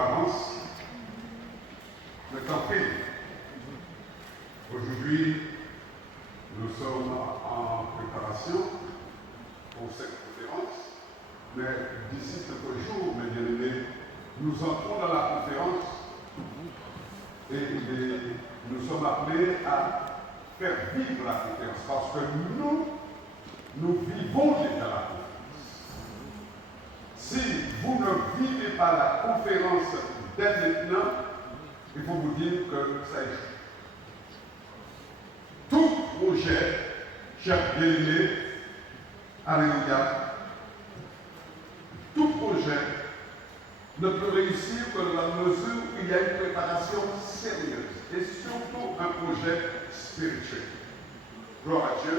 avance, le temps file. Aujourd'hui, nous sommes en préparation pour cette conférence, mais d'ici quelques jours, mes bien-aimés, nous entrons dans la conférence et nous sommes appelés à faire vivre la conférence parce que nous vivons déjà la conférence. Si vous ne vivez pas la conférence dès maintenant, il faut vous dire que ça échoue. Tout projet, chers bien-aimés, alléluia, tout projet ne peut réussir que dans la mesure où il y a une préparation sérieuse et surtout un projet spirituel. Gloire à Dieu.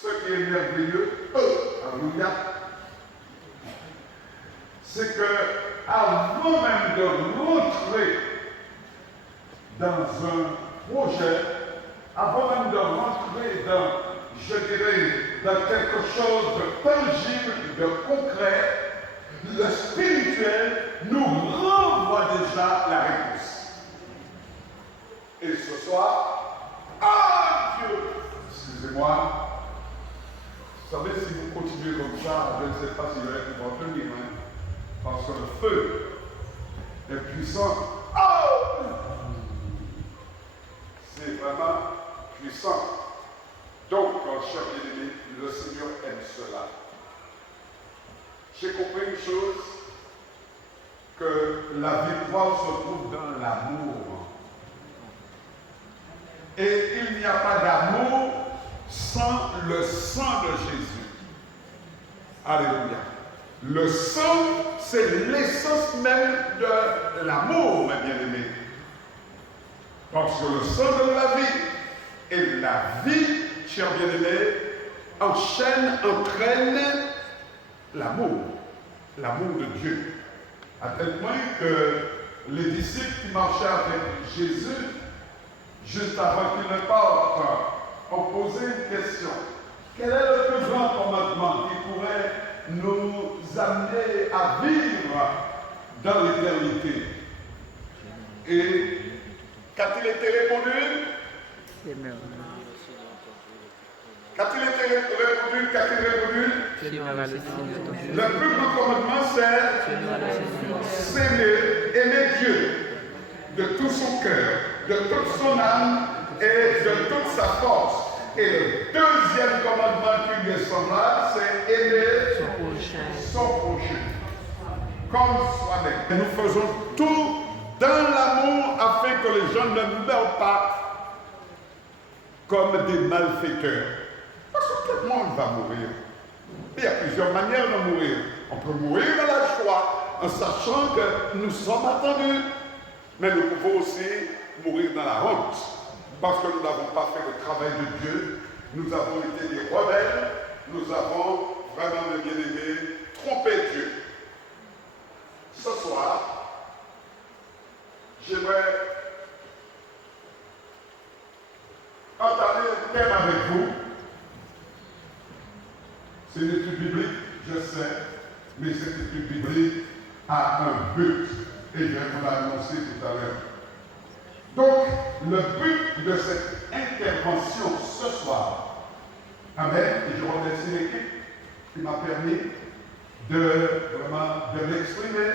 Ce qui est merveilleux, alléluia, c'est que avant même de rentrer dans un projet, avant même de rentrer dans, je dirais, dans quelque chose de tangible, de concret, le spirituel nous renvoie déjà la réponse. Et ce soir, Dieu, excusez-moi, vous savez, si vous continuez comme ça, je ne sais pas si vous allez pouvoir tenir, hein, parce que le feu est puissant. C'est vraiment puissant. Donc, chers bien-aimés, le Seigneur aime cela. J'ai compris une chose, que la victoire se trouve dans l'amour. Et il n'y a pas d'amour sans le sang de Jésus. Alléluia. Le sang, c'est l'essence même de l'amour, mes bien-aimés. Parce que le sang donne la vie. Et la vie, chers bien-aimés, entraîne l'amour. L'amour de Dieu. À tel point que les disciples qui marchaient avec Jésus, juste avant qu'il ne parte, ont posé une question. Quel est le plus grand commandement qui pourrait nous amener à vivre dans l'éternité? Et qu'a-t-il été répondu? Qu'a-t-il répondu? Le plus grand commandement, c'est aimer Dieu de tout son cœur, de toute son âme et de toute sa force. Et le deuxième commandement qui lui est semblable, c'est aimer son prochain comme soi-même. Nous faisons tout dans l'amour afin que les gens ne meurent pas comme des malfaiteurs. Parce que tout le monde va mourir. Il y a plusieurs manières de mourir. On peut mourir dans la joie en sachant que nous sommes attendus. Mais nous pouvons aussi mourir dans la honte. Parce que nous n'avons pas fait le travail de Dieu. Nous avons été des rebelles. Nous avons vraiment, mes bien-aimés, trompé Dieu. Ce soir, j'aimerais entamer un thème avec vous. C'est une étude biblique, je sais, mais cette étude biblique a un but. Et je vais vous l'annoncer tout à l'heure. Donc, le but de cette intervention ce soir, amen, et je remercie l'équipe qui m'a permis de m'exprimer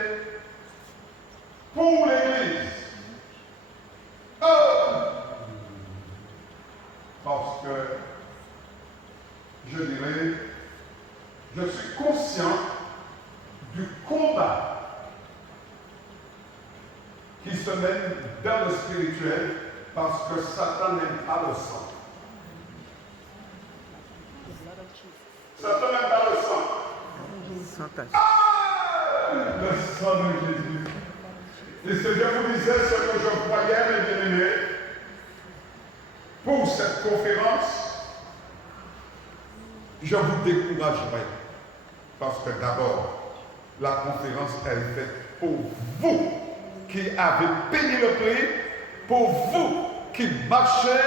pour l'Église. Parce que, je dirais, je suis conscient du combat qui se mène dans le spirituel parce que Satan n'aime pas le sang. Satan n'aime pas le sang. Le sang de Jésus. Et ce que je vous disais, ce que je croyais, mes bien-aimés, pour cette conférence, je vous découragerai. Parce que d'abord, la conférence est faite pour vous qui avez payé le prix, pour vous qui marchez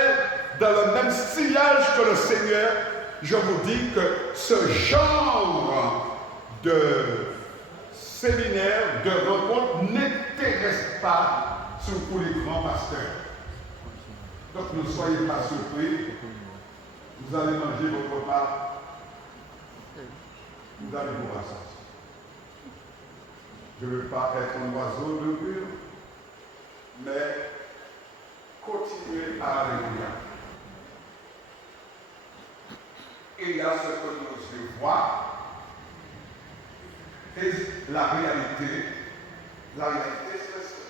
dans le même sillage que le Seigneur. Je vous dis que ce genre de séminaire de rencontre n'intéresse pas surtout les grands pasteurs. Donc ne soyez pas surpris. Vous allez manger votre repas. Vous allez vous rassasier. Je ne veux pas être un oiseau de mur, mais continuez à alléluia. Il y a ce que nos yeux voient et la réalité c'est ça.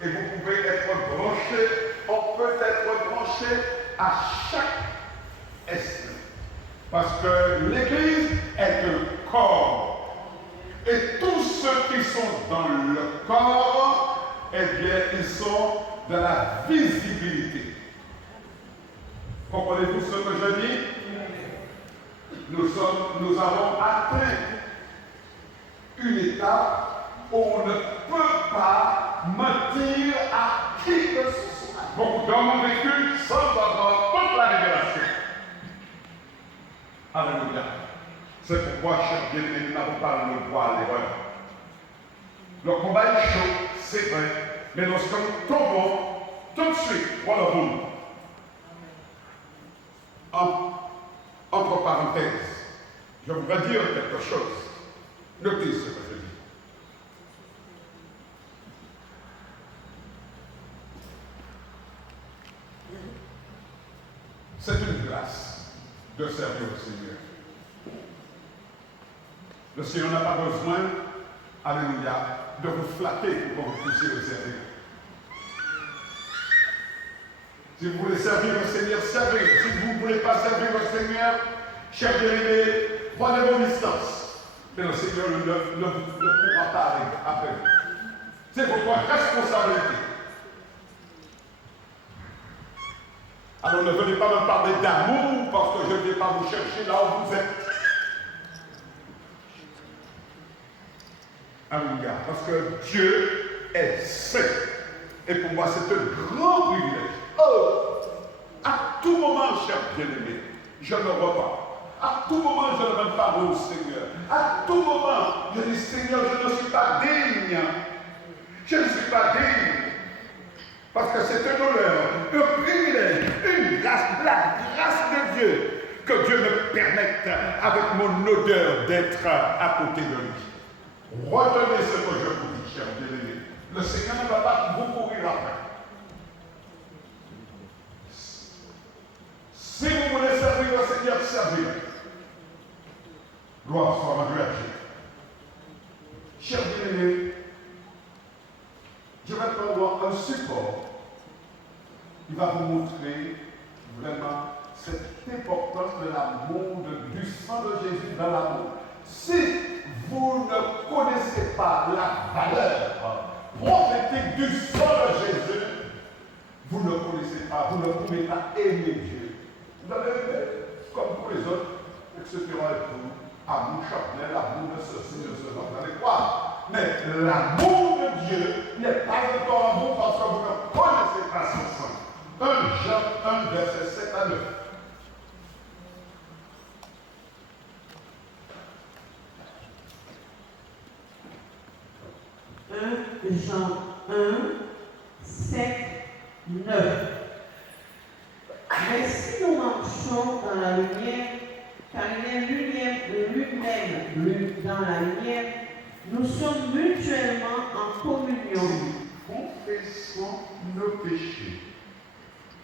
Et vous pouvez être branché, on peut être branché à chaque esprit. Parce que l'Église est un corps. Et tous ceux qui sont dans le corps, eh bien, ils sont dans la visibilité. Comprenez-vous ce que je dis? Nous avons atteint une étape où on ne peut pas mentir à qui que ce soit. Beaucoup d'hommes ont vécu sans avoir toute la révélation. Alléluia. C'est pourquoi, chers bien-aimés, nous n'avons pas le droit à l'erreur. Le combat est chaud, c'est vrai, mais lorsque nous tombons tout de suite pour le monde, entre parenthèses, je voudrais dire quelque chose. Notez ce que je dis. C'est une grâce de servir le Seigneur. Le Seigneur n'a pas besoin, alléluia, de vous flatter pour que vous puissiez le servir. Si vous voulez servir le Seigneur, servez. Si vous ne voulez pas servir le Seigneur, chers bien-aimés, prenez vos distances. Mais le Seigneur ne pourra pas arriver après vous. C'est votre responsabilité. Alors ne venez pas me parler d'amour parce que je ne vais pas vous chercher là où vous êtes. Alléluia. Parce que Dieu est saint. Et pour moi, c'est un grand privilège. Oh, à tout moment, cher bien-aimé, je me repars. À tout moment, je demande pardon au Seigneur. À tout moment, je dis, Seigneur, je ne suis pas digne. Je ne suis pas digne. Parce que c'est un honneur, un privilège, une grâce, la grâce de Dieu, que Dieu me permette, avec mon odeur, d'être à côté de lui. Retenez ce que je vous dis, cher bien-aimé. Le Seigneur ne va pas vous courir après. Si vous voulez servir le Seigneur, servez-le. Gloire soit rendue à Dieu. Cher bien-aimé, je vais prendre un support qui va vous montrer vraiment cette importance de l'amour, du sang de Jésus dans l'amour. Si vous ne connaissez pas la valeur prophétique du sang de Jésus, vous ne connaissez pas, vous ne pouvez pas aimer Dieu. Vous allez aimer comme pour les autres, etc. et tout. Amour charnel, amour de ceci, de cela, vous allez croire. Mais l'amour de Dieu n'est pas encore amour parce que vous ne connaissez pas son sang. 1 Jean 1, verset 7 à 9. 1 Jean 1, 7, 9. Mais si nous marchons dans la lumière, car il est lui-même dans la lumière, nous sommes mutuellement en communion. Confessons nos péchés.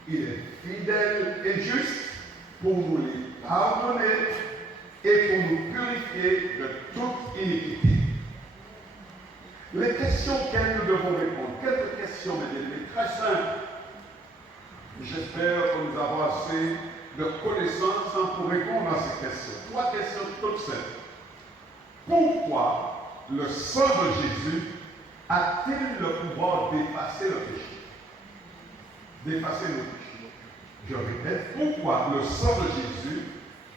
Il est fidèle et juste pour nous les pardonner et pour nous purifier de toute iniquité. Les questions auxquelles nous devons répondre, quelques questions, mesdames, très simples. J'espère que nous avons assez de connaissances pour répondre à ces questions. 3 questions toutes simples. Pourquoi le sang de Jésus a-t-il le pouvoir d'effacer le péché? D'effacer le péché. Je répète, pourquoi le sang de Jésus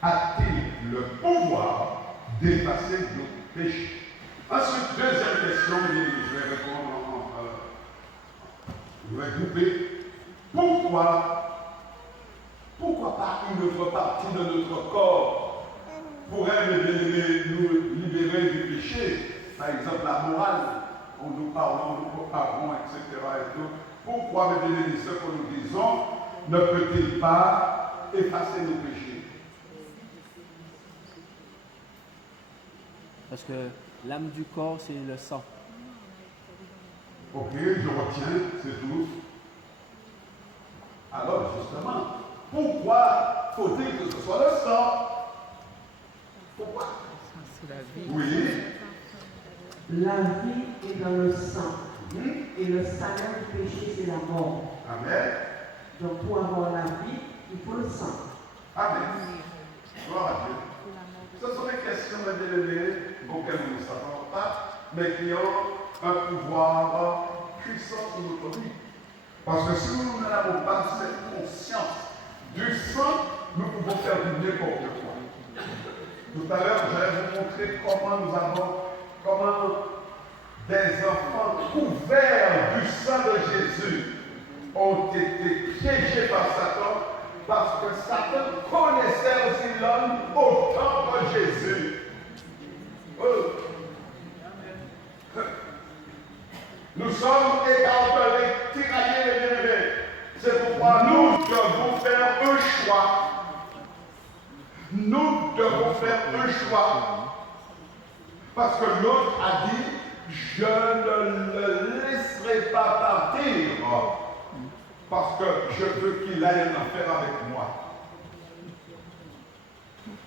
a-t-il le pouvoir d'effacer nos péchés? Ensuite, deuxième question, je vais répondre je vais grouper. Pourquoi pas une autre partie de notre corps pourrait nous libérer du péché. Par exemple, la morale, en nous parlant, nous comparons, etc. Et tout. Pourquoi, mes bien-aimés, ce que nous disons ne peut-il pas effacer nos péchés? Parce que l'âme du corps, c'est le sang. Ok, je retiens, c'est tout. Alors, justement, pourquoi faut-il que ce soit le sang? Pourquoi? Oui. La vie est dans le sang. Et le salaire du péché, c'est la mort. Amen. Donc, pour avoir la vie, il faut le sang. Amen. Gloire à Dieu. Ce sont des questions bien-aimées auxquelles nous ne savons pas, mais qui ont un pouvoir puissant sur notre vie. Parce que si nous n'avons pas cette conscience du sang, nous pouvons faire du n'importe quoi. Tout à l'heure, j'allais vous montrer comment des enfants couverts du sang de Jésus ont été piégés par Satan, parce que Satan connaissait aussi l'homme autant que Jésus. Oh. Nous sommes écartelés, tiraillés et bien-aimés. C'est pourquoi nous devons faire un choix. Nous devons faire un choix. Parce que l'autre a dit, je ne le laisserai pas partir. Parce que je veux qu'il aille en enfer avec moi.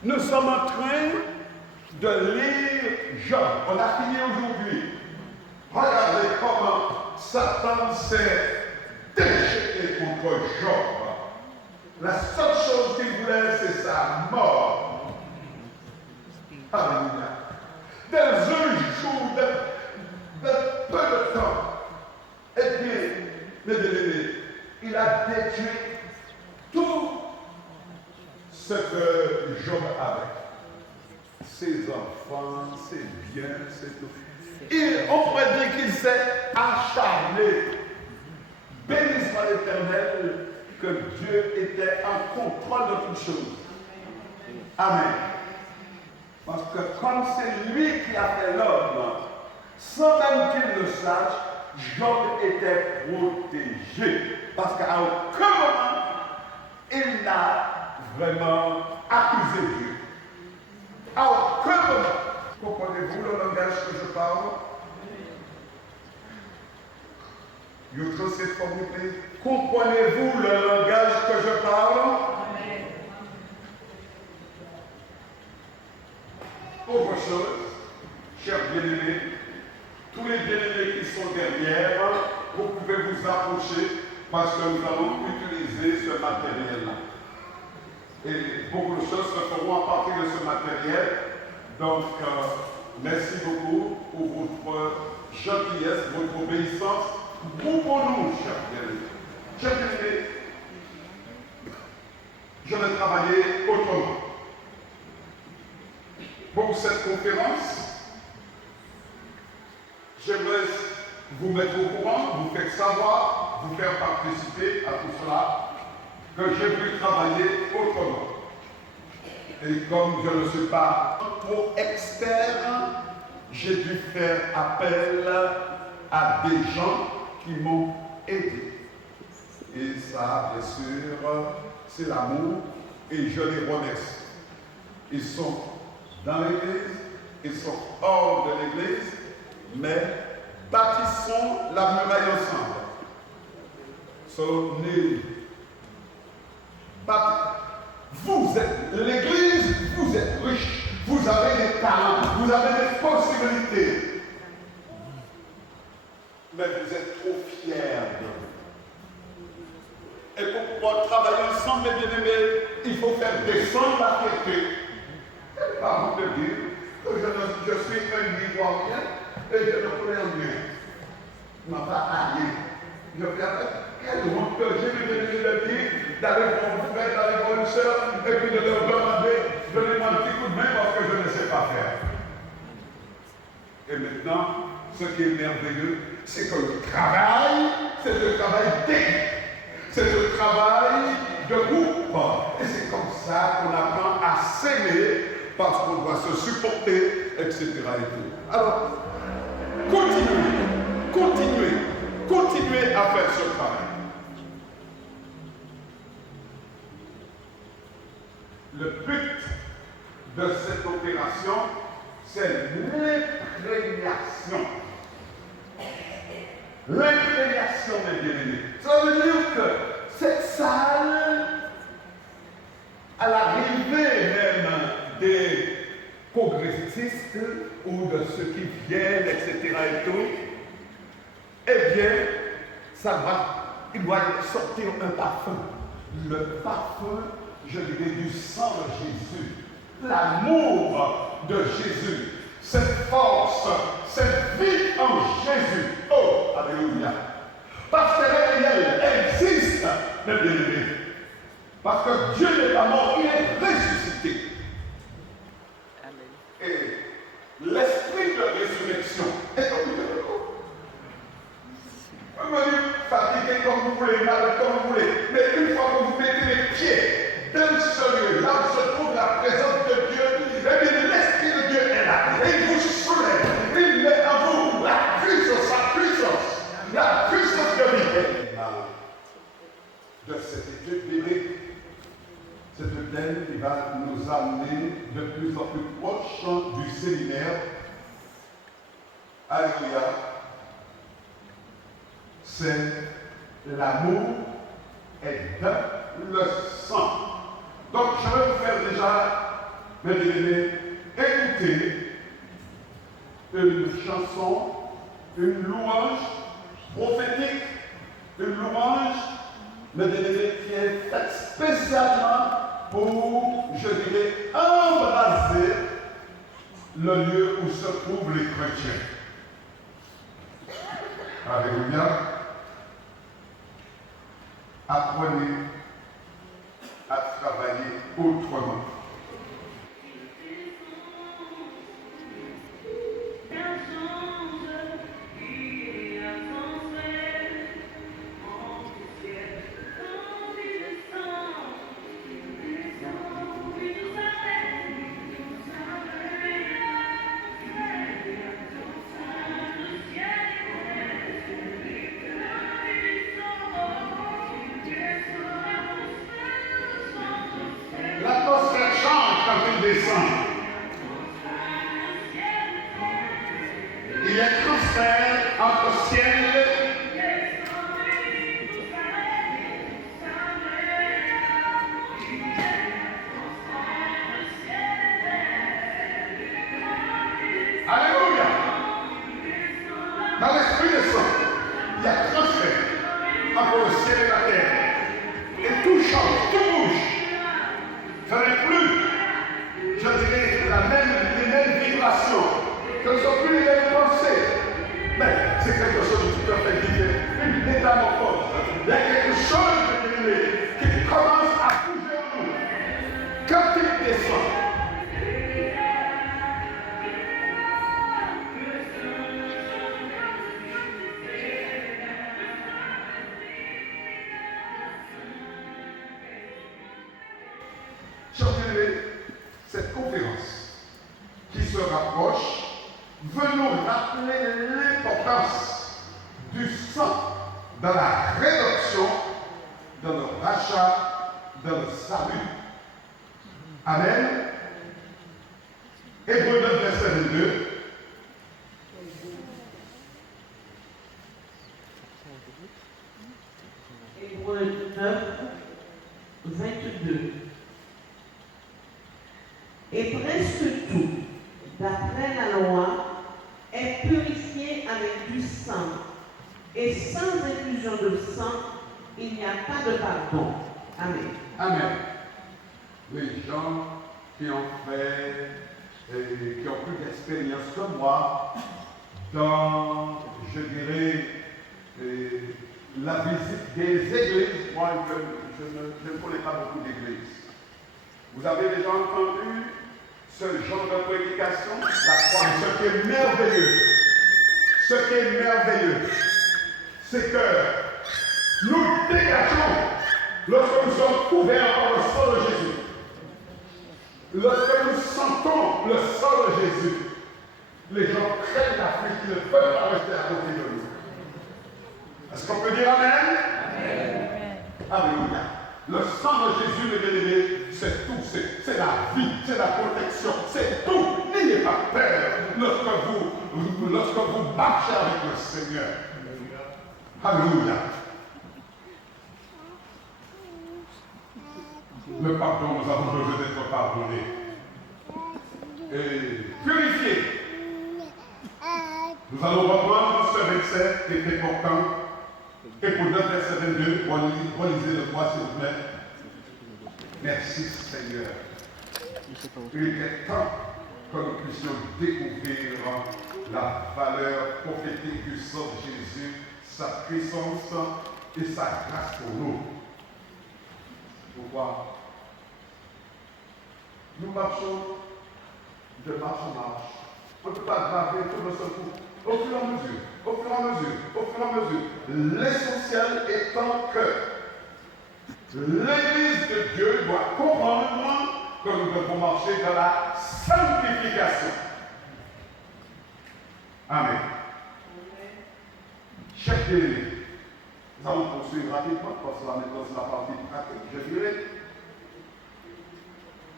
Nous sommes en train de lire Job. On a fini aujourd'hui. Regardez comment Satan s'est déchaîné contre Job. La seule chose qu'il voulait, c'est sa mort. Alléluia. Dans un jour de peu de temps, et puis, mes bien-aimés, il a détruit tout ce que Job avait. Ses enfants, ses biens, c'est tout. On pourrait dire qu'il s'est acharné. Béni soit l'Éternel, que Dieu était en contrôle de toutes choses. Amen. Parce que comme c'est lui qui a fait l'homme, sans même qu'il le sache, Job était protégé. Parce qu'à aucun moment, il n'a vraiment accusé Dieu. À aucun moment. Comprenez-vous le langage que je parle? You translate for me, please. Comprenez-vous le langage que je parle? Amen. Autre chose, chers bien-aimés, tous les bien-aimés qui sont derrière, vous pouvez vous approcher parce que nous allons utiliser ce matériel-là. Et beaucoup de choses se feront à partir de ce matériel. Donc, merci beaucoup pour votre gentillesse, votre obéissance. Pour nous, chers bien-aimés. Chers bien-aimés, je vais travailler autrement. Pour cette conférence, j'aimerais vous mettre au courant, vous faire savoir, vous faire participer à tout cela, que j'ai pu travailler autrement. Et comme je ne suis pas trop expert, j'ai dû faire appel à des gens qui m'ont aidé. Et ça, bien sûr, c'est l'amour et je les remercie. Ils sont dans l'église, ils sont hors de l'église, mais bâtissons la muraille ensemble. Vous êtes l'église, vous êtes riche, vous avez des talents, vous avez des possibilités. Mais vous êtes trop fiers de vous. Et pour pouvoir travailler ensemble, mes bien-aimés, il faut faire descendre la fierté. Et pas vous de dire que je suis un Ivoirien et je ne connais rien. Non, pas rien. Je fais avec. Quelle honte que j'ai vu de dire d'aller voir mon frère, d'aller voir une soeur, et puis de leur demander, donnez-moi un petit coup de main parce que je ne sais pas faire. Et maintenant, ce qui est merveilleux, c'est que le travail, c'est le travail d'équipe. C'est le travail de groupe. Et c'est comme ça qu'on apprend à s'aimer parce qu'on doit se supporter, etc. et tout. Alors, continuez à faire ce travail. Le but de cette opération, c'est l'imprégnation. L'imprégnation des bien-aimés. Ça veut dire que cette salle, à l'arrivée même des progressistes ou de ceux qui viennent, etc. et tout, eh bien, il doit sortir un parfum. Le parfum, je dirais, du sang de Jésus. L'amour de Jésus. Cette force, cette vie en Jésus. Oh, alléluia. Parce qu'elle existe, mes bien-aimés. Parce que Dieu n'est pas mort, il est ressuscité. Et l'esprit de résurrection est au milieu de nous. Vous venez fatigué comme vous voulez, malade comme vous voulez, mais une fois que vous mettez les pieds dans ce lieu, là où se trouve la présence de Dieu, eh bien l'esprit de Dieu est là. Et il vous soulève, il met en vous la puissance de vie. De cette étude biblique, cette thème qui va nous amener de plus en plus proche du séminaire. Alléluia. C'est l'amour et dans le sang. Donc je vais vous faire déjà, mes bien-aimés, écouter une chanson, une louange prophétique, une louange, mes bien-aimés, qui est faite spécialement pour, je dirais, embraser le lieu où se trouvent les chrétiens. Alléluia. Apprenez à travailler autrement. L'atmosphère change quand il descend. Il y a un transfert entre ciel Alléluia. Dans l'esprit de sang, il y a un transfert entre le ciel et la terre. Et tout change, tout bouge. Ce n'est plus, je dirais, les mêmes vibrations. Ce ne sont plus les mêmes pensées. Mais c'est quelque chose de tout à fait différent. Une métamorphose. Il y a quelque chose qui commence à bouger en nous. Quand il descend, cette conférence qui se rapproche veut nous rappeler l'importance du sang dans la rédemption, dans le rachat, dans le salut. Amen. Hébreux 9, verset 22. Hébreux 9, 22. Et presque tout, d'après la loi, est purifié avec du sang. Et sans infusion de sang, il n'y a pas de pardon. Amen. Amen. Les gens qui ont fait, qui ont plus d'expérience que moi dans, je dirais, la visite des églises. Moi, je ne connais pas beaucoup d'églises. Vous avez déjà entendu ce genre de prédication? Ce qui est merveilleux, c'est que nous dégageons lorsque nous sommes couverts par le sang de Jésus. Lorsque nous sentons le sang de Jésus, les gens craignent la fuite, ils ne peuvent pas rester à côté de nous. Est-ce qu'on peut dire Amen? Amen. Alléluia. Le sang de Jésus, les bien-aimés, c'est tout, c'est la vie, c'est la protection, c'est tout. N'ayez pas peur lorsque vous marchez avec le Seigneur. Alléluia. Le pardon, nous avons besoin d'être pardonnés. Et purifiés. Nous allons reprendre ce verset qui est important. Et pour notre verset 22, relisez le 3 s'il vous plaît. Merci Seigneur. Il est temps que nous puissions découvrir la valeur prophétique du sang de Jésus, sa puissance et sa grâce pour nous. Pourquoi? Nous marchons de marche en marche. On ne peut pas graver tout le seul coup. Au fur et à mesure, au fur et à mesure, au fur et à mesure. L'essentiel étant que l'Église de Dieu doit comprendre que nous devons marcher dans la sanctification. Amen. Chers bien-aimés, nous allons poursuivre rapidement parce que maintenant c'est la partie pratique, je dirais.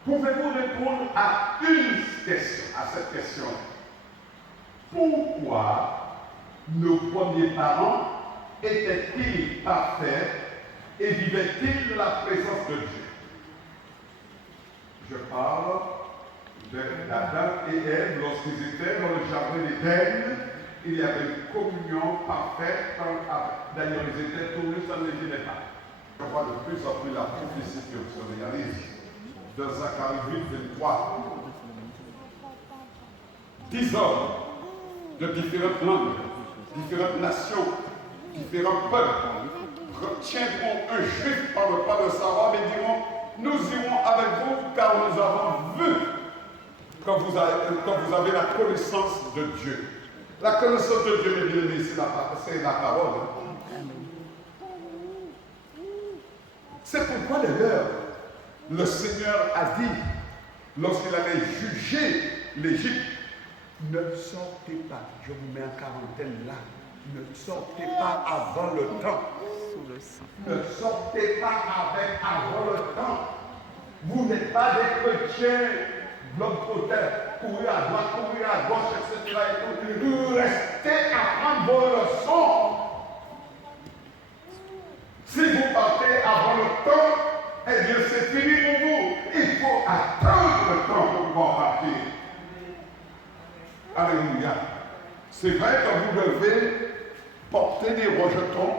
Pouvez-vous répondre à une question, à cette question? Pourquoi nos premiers parents étaient-ils parfaits et vivaient-ils la présence de Dieu? Je parle d'Adam et Ève lorsqu'ils étaient dans le jardin d'Éden. Il y avait une communion parfaite. D'ailleurs, ils étaient tournés, ça ne les gênait pas. On voit de plus en plus la prophétie qui se réalise. De Zacharie 8, 23. 10 hommes de différentes langues, différentes nations, différents peuples retiendront un juif par le pas de savoir et diront: nous irons avec vous car nous avons vu que vous avez la connaissance de Dieu. La connaissance de Dieu, mes bien-aimés, c'est la parole. C'est pourquoi d'ailleurs le Seigneur a dit, lorsqu'il allait juger l'Égypte: ne sortez pas, je vous mets en quarantaine là, ne sortez pas avant le temps. Ne sortez pas avant le temps. Vous n'êtes pas des chrétiens globe-trotteurs, courir à droite, courir à gauche, etc. Et tout. Vous restez à prendre vos leçons. Si vous partez avant le temps, eh bien c'est fini pour vous. Il faut attendre le temps pour pouvoir partir. Alléluia. C'est vrai que vous devez porter des rejetons.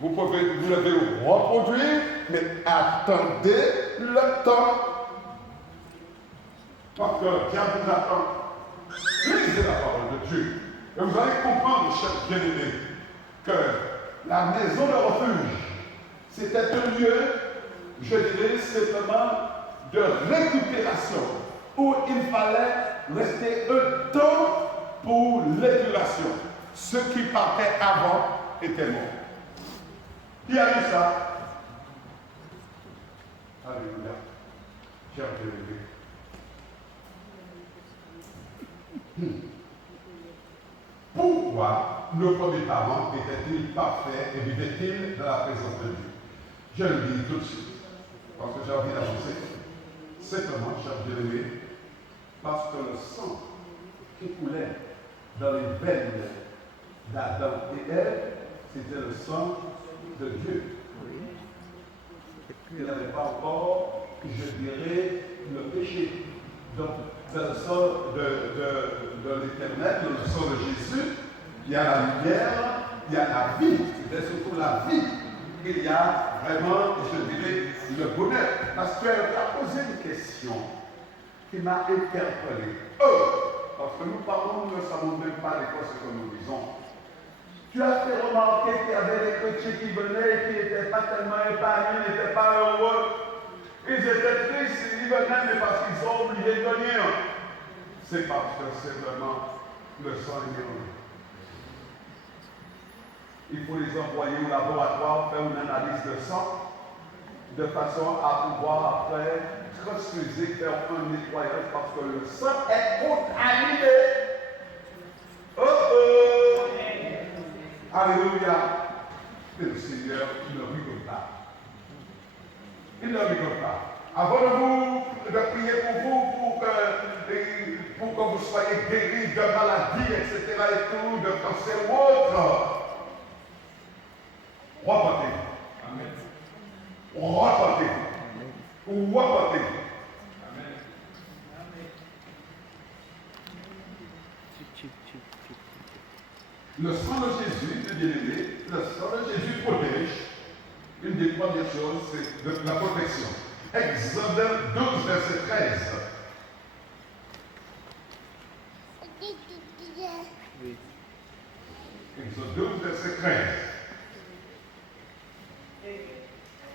Vous devez reproduire, mais attendez le temps. Parce que le diable vous attend. Lisez la parole de Dieu. Et vous allez comprendre, chers bien-aimés, que la maison de refuge, c'était un lieu, je dirais, simplement de récupération, où il fallait rester un temps pour l'épuration. Ceux qui partaient avant étaient morts. Qui a dit ça? Alléluia. Chers bien-aimés. Pourquoi nos premiers parents étaient-ils parfaits et vivaient-ils dans la présence de Dieu? Je le dis tout de suite, parce que j'ai envie d'avancer. Simplement, chers bien-aimés, parce que le sang qui coulait dans les veines d'Adam et Ève, c'était le sang de Dieu. Il n'avait pas encore, je dirais, le péché. Donc, dans le sang de l'Éternel, dans le sang de Jésus, il y a la lumière, il y a la vie, c'est surtout la vie. Il y a vraiment, je dirais, le bonheur. Parce qu'elle a posé une question qui m'a interpellé. Parce que nous parlons, nous ne savons même pas de quoi ce que nous disons. Tu as fait remarquer qu'il y avait des chrétiens qui venaient et qui n'étaient pas tellement épargnés, n'étaient pas heureux. Ils étaient tristes, ils venaient, mais parce qu'ils sont obligés de venir. C'est parce que simplement le sang est mélangé. Il faut les envoyer au laboratoire, faire une analyse de sang, de façon à pouvoir après transfuser, faire un nettoyage parce que le sang est contaminé. Oh oh! Alléluia! Mais le Seigneur ne rigole pas. Il ne rigole pas. Avant de prier pour vous, pour que vous soyez guéris de maladies, etc. et tout, de cancer ou autre, repartez. Amen. Repartez. Repartez. Amen. Le sang de Jésus, bien-aimé, le sang de Jésus protège. Une des premières choses, c'est la protection. Exode 12, verset 13. Exode 12, verset 13.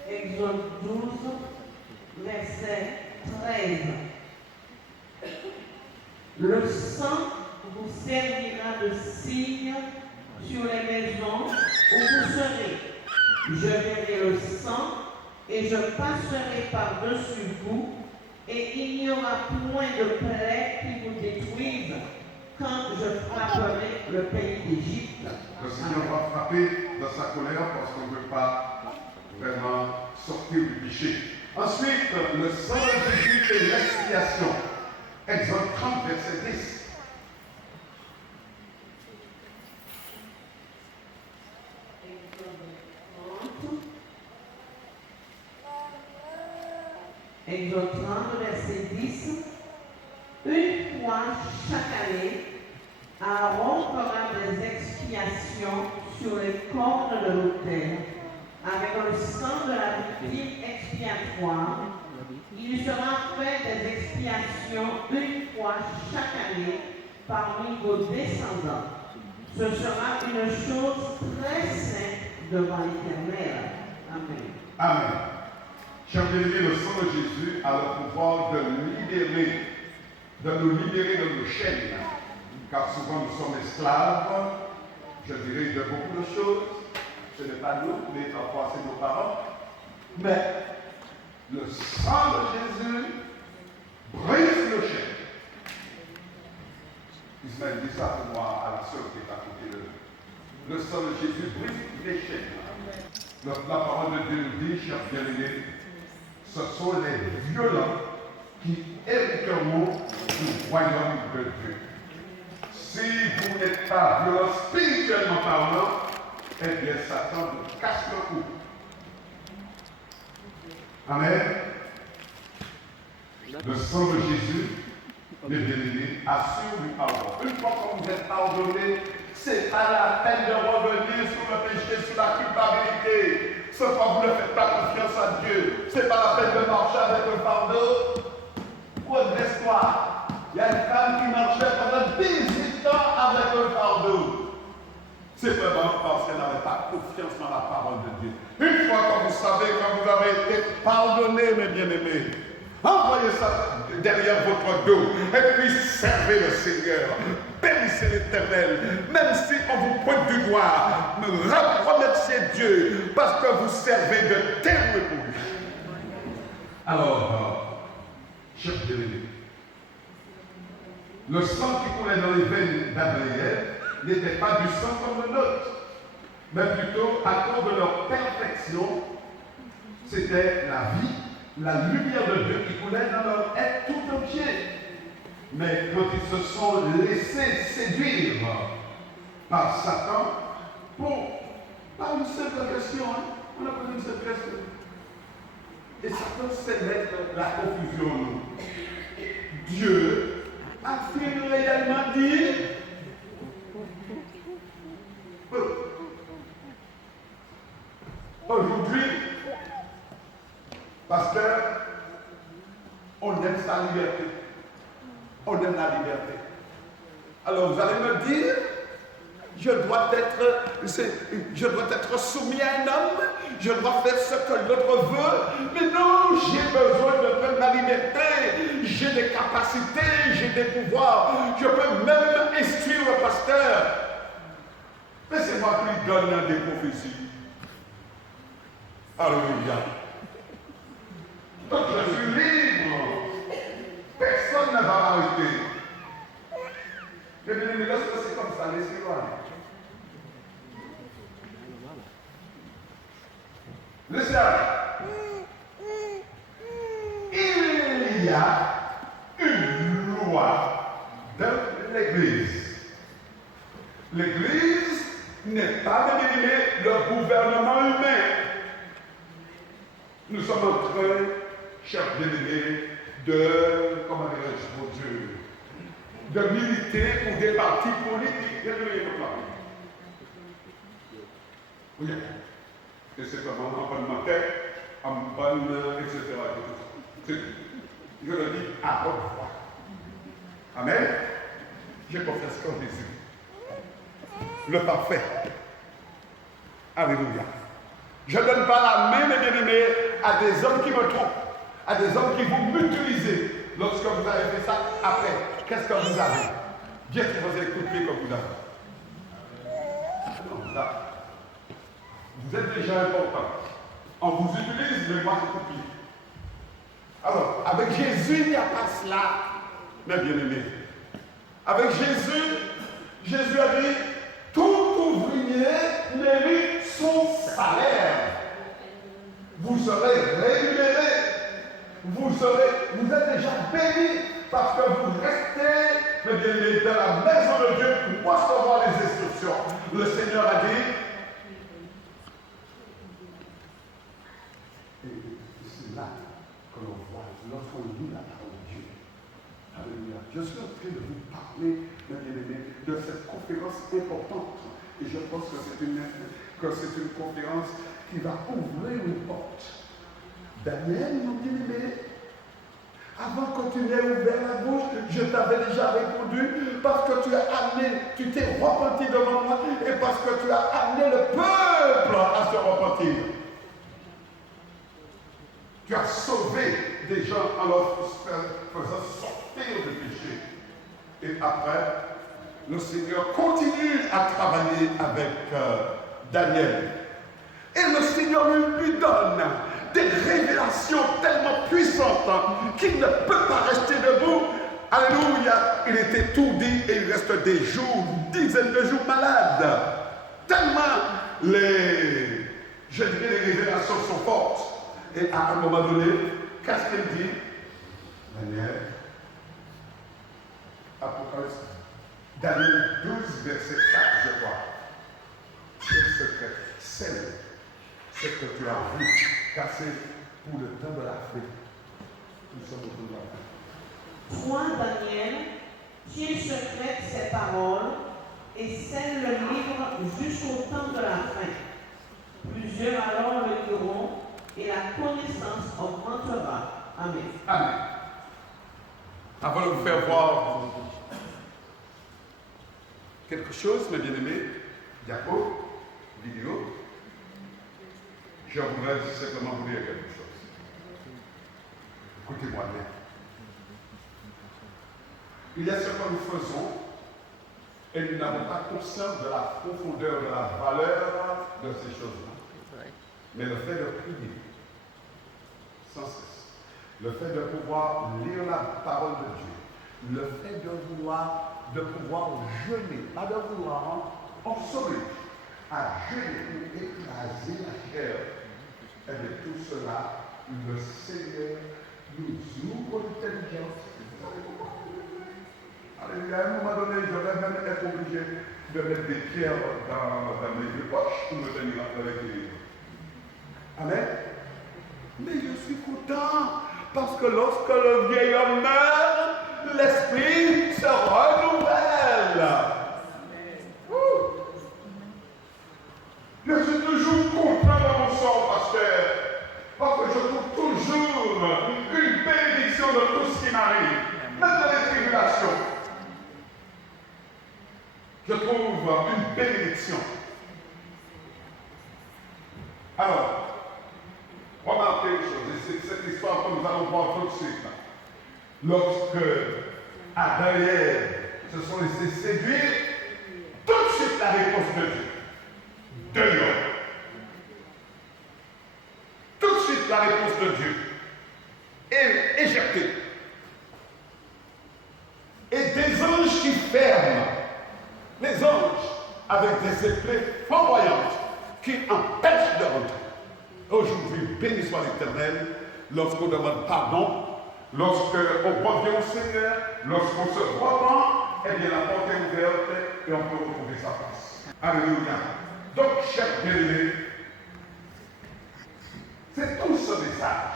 Exode 12, verset 13. Le sang vous servira de signe sur les maisons où vous serez. Je verrai le sang et je passerai par-dessus vous, et il n'y aura point de plaie qui vous détruise quand je frapperai le pays d'Égypte. Le Seigneur va frapper dans sa colère parce qu'on ne veut pas vraiment sortir du péché. Ensuite, le sang de Jésus fait l'expiation. Exode 30, verset 10. Exode 30, verset 10. Une fois chaque année, Aaron fera des expiations sur les cornes de l'autel avec le sang de la victime expiatoire. Il sera fait des expiations une fois chaque année parmi vos descendants. Ce sera une chose très sainte devant l'Éternel. Amen. Amen. Chers bien-aimés, le sang de Jésus a le pouvoir de nous libérer de nos chaînes. Car souvent nous sommes esclaves, je dirais, de beaucoup de choses. Ce n'est pas nous, mais parfois c'est nos parents. Mais le sang de Jésus brise nos chaînes. Ismaël dit ça pour moi à la sœur qui est à côté de nous. Le sang de Jésus brise les chaînes. La parole de Dieu nous dit, chers bien-aimés, ce sont les violents qui hériteront du royaume de Dieu. Si vous n'êtes pas violent spirituellement parlant, eh bien Satan vous casse le cou. Amen. Le sang de Jésus, les bien-aimés, assure du pardon. Une fois que vous êtes pardonné, ce n'est pas la peine de revenir sur le péché, sur la culpabilité. Sauf que vous ne faites pas confiance à Dieu. Ce n'est pas la peine de marcher avec le fardeau. Pour une histoire, il y a une femme qui marchait pendant 18 ans avec le fardeau. C'est vraiment parce qu'elle n'avait pas confiance dans la parole de Dieu. Une fois que vous savez que vous avez été pardonné, mes bien-aimés, envoyez ça derrière votre dos et puis servez le Seigneur. Bénissez l'Éternel. Même si on vous pointe du doigt, remerciez Dieu parce que vous servez de terme pour lui. Alors, chers bien-aimés, le sang qui coulait dans les veines d'Abraham n'était pas du sang comme le nôtre, mais plutôt à cause de leur perfection, c'était la vie, la lumière de Dieu qui coulait dans leur être tout entier. Mais quand ils se sont laissés séduire par Satan, par une simple question, on a posé une simple question. Et Satan sait mettre la confusion en nous. Dieu a-t-il réellement dit? Aujourd'hui, pasteur, on aime sa liberté. On aime la liberté. Alors vous allez me dire, je dois être soumis à un homme, je dois faire ce que l'autre veut, mais non, j'ai besoin de prendre ma liberté, j'ai des capacités, j'ai des pouvoirs, je peux même instruire le pasteur. Mais c'est moi qui lui donne des prophéties. Alléluia. L'Église n'est pas, bien aimé, le gouvernement humain. Nous sommes en train, chers bien-aimés, comment dirais-je, mon Dieu, de militer pour des partis politiques. Bien aimé, oui. Et c'est vraiment en bonne tête, en bonne, etc. Je le dis à haute voix. Amen. Je confesse qu'en Jésus, le parfait. Alléluia. Je ne donne pas la main, mes bien-aimés, à des hommes qui me trompent, à des hommes qui vont m'utiliser lorsque vous avez fait ça. Après, qu'est-ce que vous avez? Dieu qui vous a écouté comme vous avez. Non, là. Vous êtes déjà important. On vous utilise, mais moi je copie. Alors, avec Jésus, il n'y a pas cela, mes bien-aimés. Avec Jésus, Jésus a dit, tout ouvrier mérite son salaire. Vous serez rémunéré. Vous êtes déjà bénis parce que vous restez, mes bien-aimés, dans la maison de Dieu pour recevoir les instructions. Le Seigneur a dit, et c'est là que l'on voit, lorsqu'on lit la parole de Dieu. Alléluia. Je suis en train de vous parler, mes bien-aimés, de cette conférence importante. Et je pense que c'est une conférence qui va ouvrir une porte. Daniel, mon bien-aimé, avant que tu n'aies ouvert la bouche, je t'avais déjà répondu parce que tu t'es repenti devant moi et parce que tu as amené le peuple à se repentir. Tu as sauvé des gens en leur faisant sortir du péché. Et après, le Seigneur continue à travailler avec Daniel. Et le Seigneur lui donne des révélations tellement puissantes qu'il ne peut pas rester debout. Alléluia, il était tout dit et il reste des jours, dizaines de jours malade. Tellement les révélations sont fortes. Et à un moment donné, qu'est-ce qu'il dit? Daniel, Apocalypse, Daniel 12, verset 4, je crois. Quel secret, celle, ce que tu as vu, car c'est pour le temps de la fin. Nous sommes au bout de la fin. Toi, Daniel, tiens secrète ces paroles et scelle le livre jusqu'au temps de la fin. Plusieurs alors le diront et la connaissance augmentera. Amen. Amen. Avant de vous faire voir quelque chose, mes bien-aimés, diapo, vidéo, je voudrais simplement vous dire quelque chose. Écoutez-moi bien. Il y a ce que nous faisons et nous n'avons pas conscience de la profondeur, de la valeur de ces choses-là. Mais le fait de prier sans cesse, le fait de pouvoir lire la parole de Dieu, le fait de pouvoir jeûner, pas de vouloir en sommeil, à jeûner pour écraser la chair, et de tout cela, le Seigneur nous ouvre l'intelligence. Alléluia, à un moment donné, je vais même être obligé de mettre des pierres dans mes poches pour me tenir avec les livres. Amen. Mais je suis content parce que lorsque le vieil homme meurt, l'esprit se renouvelle. Je suis toujours content dans mon sang, pasteur, parce que je trouve toujours une bénédiction de tout ce qui m'arrive, même dans les tribulations. Je trouve une bénédiction. Alors, remarquez une chose, et c'est cette histoire que nous allons voir tout de suite. Lorsque Adam et Ève se sont laissés séduire, tout de suite la réponse de Dieu. De Dieu. Tout de suite la réponse de Dieu est éjectée. Et des anges qui ferment, les anges avec des épées flamboyantes qui empêchent de rentrer. Aujourd'hui, béni soit l'Éternel, lorsqu'on demande pardon, lorsqu'on revient au Seigneur, lorsqu'on se repent, eh bien la porte est ouverte et on peut retrouver sa place. Alléluia. Donc, chers bien-aimés, c'est tout ce message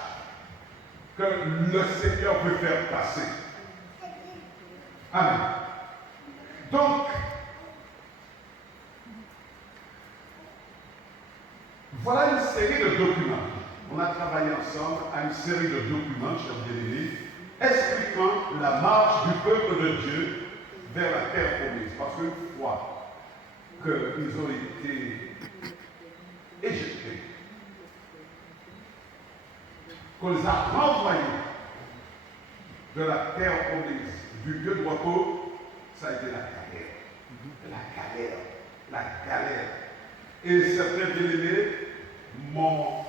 que le Seigneur veut faire passer. Amen. Donc, voilà une série de documents. On a travaillé ensemble à une série de documents, chers bien-aimés, expliquant la marche du peuple de Dieu vers la terre promise. Parce qu'une fois qu'ils ont été éjectés, qu'on les a renvoyés de la terre promise, du lieu de repos, ça a été la galère. La galère. La galère. Et certains bien-aimés m'ont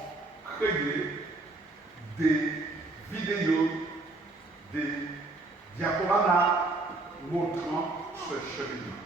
créé des vidéos, des diaporamas montrant ce cheminement.